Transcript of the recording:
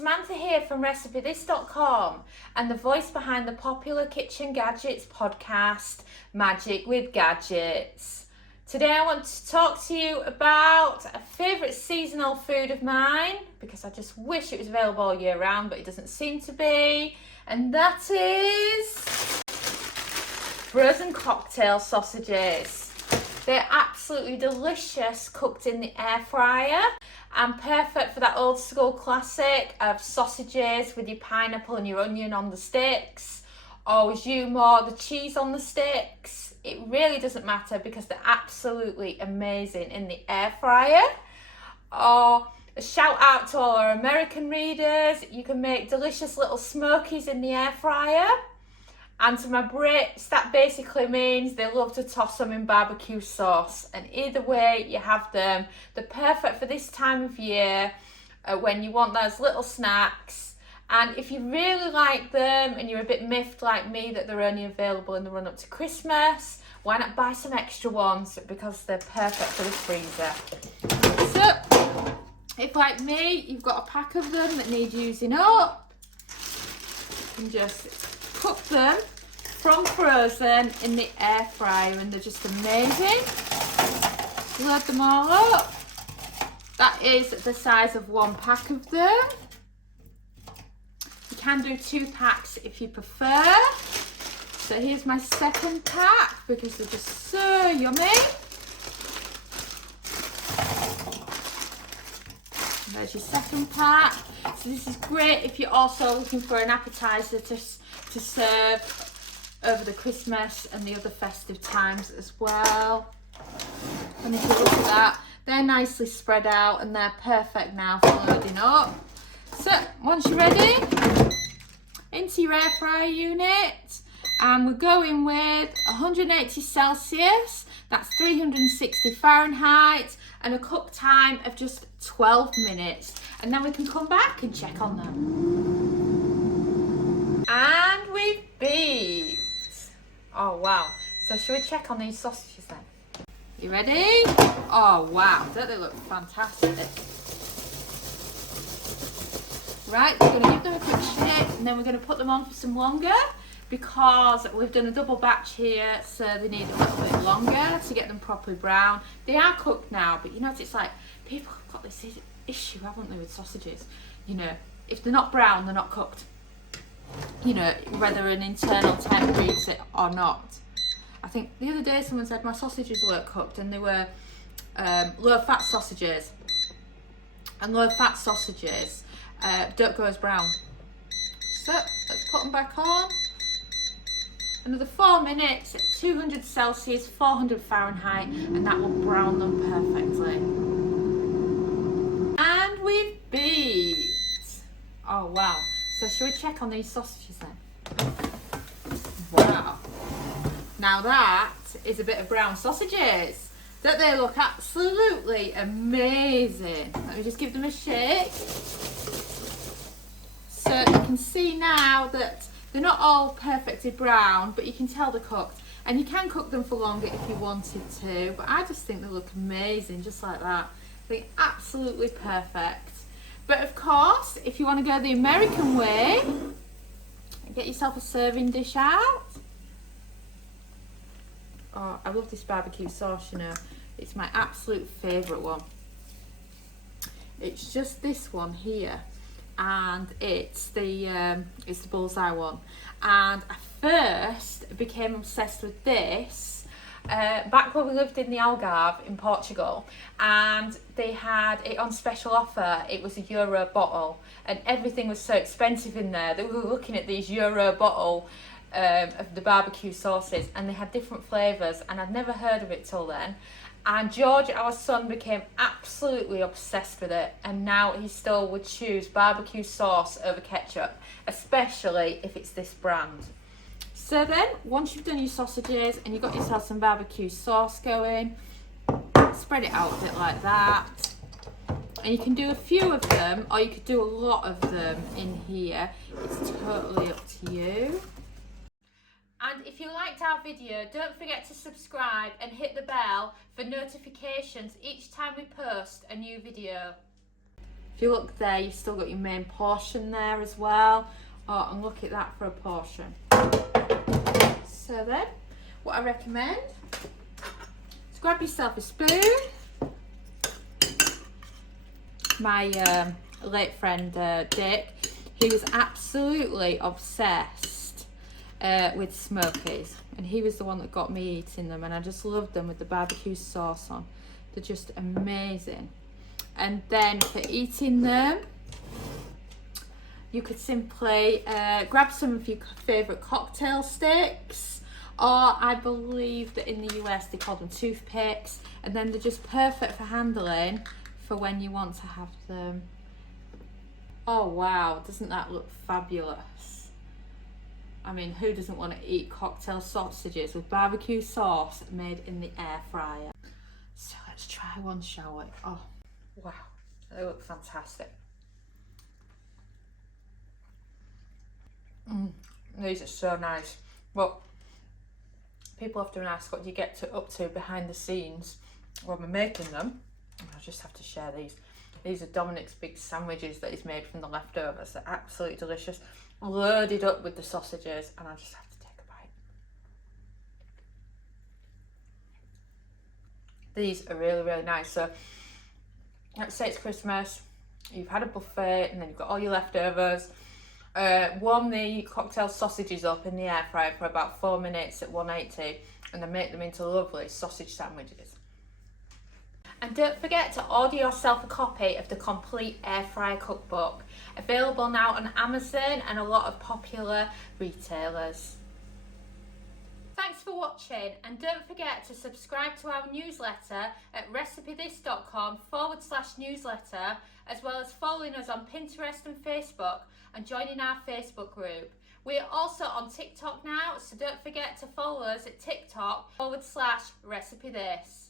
Samantha here from RecipeThis.com and the voice behind the popular Kitchen Gadgets podcast, Magic with Gadgets. Today I want to talk to you about a favourite seasonal food of mine, because I just wish it was available all year round, but it doesn't seem to be, and that is frozen cocktail sausages. They're absolutely delicious cooked in the air fryer and perfect for that old school classic of sausages with your pineapple and your onion on the sticks, or as you more, the cheese on the sticks. It really doesn't matter because they're absolutely amazing in the air fryer. Or a shout out to all our American readers, you can make delicious little smokies in the air fryer. And to my Brits, that basically means they love to toss them in barbecue sauce. And either way you have them, they're perfect for this time of year when you want those little snacks. And if you really like them and you're a bit miffed like me that they're only available in the run up to Christmas, why not buy some extra ones, because they're perfect for the freezer. So, if like me, you've got a pack of them that need using up, you can just cook them from frozen in the air fryer and they're just amazing. Load them all up. That is the size of one pack of them. You can do 2 packs if you prefer. So here's my second pack because they're just so yummy. There's your second pack. So this is great if you're also looking for an appetizer to serve over the Christmas and the other festive times as well. And if you look at that, they're nicely spread out and they're perfect now for loading up. So once you're ready, into your air fryer unit, and we're going with 180 Celsius, that's 360 Fahrenheit, and a cook time of just 12 minutes. And then we can come back and check on them. And we've beeped. Oh wow. So should we check on these sausages then? You ready? Oh wow, don't they look fantastic? Right, we're going to give them a quick shake and then we're going to put them on for some longer, because we've done a double batch here, so they need a little bit longer to get them properly brown. They are cooked now, but you know, it's like people have got this issue, haven't they, with sausages? You know, if they're not brown, they're not cooked. You know, whether an internal temp reads it or not. I think the other day someone said my sausages weren't cooked, and they were low-fat sausages. And low-fat sausages don't go as brown. So let's put them back on. Another 4 minutes at 200 Celsius, 400 Fahrenheit, and that will brown them perfectly. And we've beeped. Oh wow. So should we check on these sausages then? Wow. Now that is a bit of brown sausages. Don't they look absolutely amazing? Let me just give them a shake. So you can see now that they're not all perfectly brown, but you can tell they're cooked. And you can cook them for longer if you wanted to, but I just think they look amazing, just like that. I think absolutely perfect. But of course, if you want to go the American way, get yourself a serving dish out. Oh, I love this barbecue sauce, you know. It's my absolute favourite one. It's just this one here. And it's the bullseye one. And I first became obsessed with this back when we lived in the Algarve in Portugal, and they had it on special offer. It was a euro bottle, and everything was so expensive in there that we were looking at these euro bottle of the barbecue sauces, and they had different flavours, and I'd never heard of it till then. And George, our son, became absolutely obsessed with it, and now he still would choose barbecue sauce over ketchup, especially if it's this brand. So then, once you've done your sausages and you've got yourself some barbecue sauce going, spread it out a bit like that. And you can do a few of them, or you could do a lot of them in here. It's totally up to you. And if you liked our video, don't forget to subscribe and hit the bell for notifications each time we post a new video. If you look there, you've still got your main portion there as well. Oh, and look at that for a portion. So then, what I recommend is grab yourself a spoon. My late friend Dick, he was absolutely obsessed with Smokies, and he was the one that got me eating them, and I just loved them with the barbecue sauce on. They're just amazing. And then for eating them, you could simply grab some of your favourite cocktail sticks, or I believe that in the US they call them toothpicks, and then they're just perfect for handling for when you want to have them. Oh wow, doesn't that look fabulous? I mean, who doesn't want to eat cocktail sausages with barbecue sauce made in the air fryer? So let's try one, shall we? Oh wow, they look fantastic. These are so nice. Well, people often ask, what do you get up to behind the scenes when we're making them? I just have to share these. These are Dominic's big sandwiches that he's made from the leftovers. They're absolutely delicious, loaded up with the sausages, and I just have to take a bite. These are really, really nice. So let's say it's Christmas, you've had a buffet, and then you've got all your leftovers. Warm the cocktail sausages up in the air fryer for about 4 minutes at 180, and then make them into lovely sausage sandwiches. And don't forget to order yourself a copy of the Complete Air Fryer Cookbook, available now on Amazon and a lot of popular retailers. Thanks for watching, and don't forget to subscribe to our newsletter at recipethis.com/newsletter, as well as following us on Pinterest and Facebook and joining our Facebook group. We are also on TikTok now, so don't forget to follow us at TikTok /recipethis.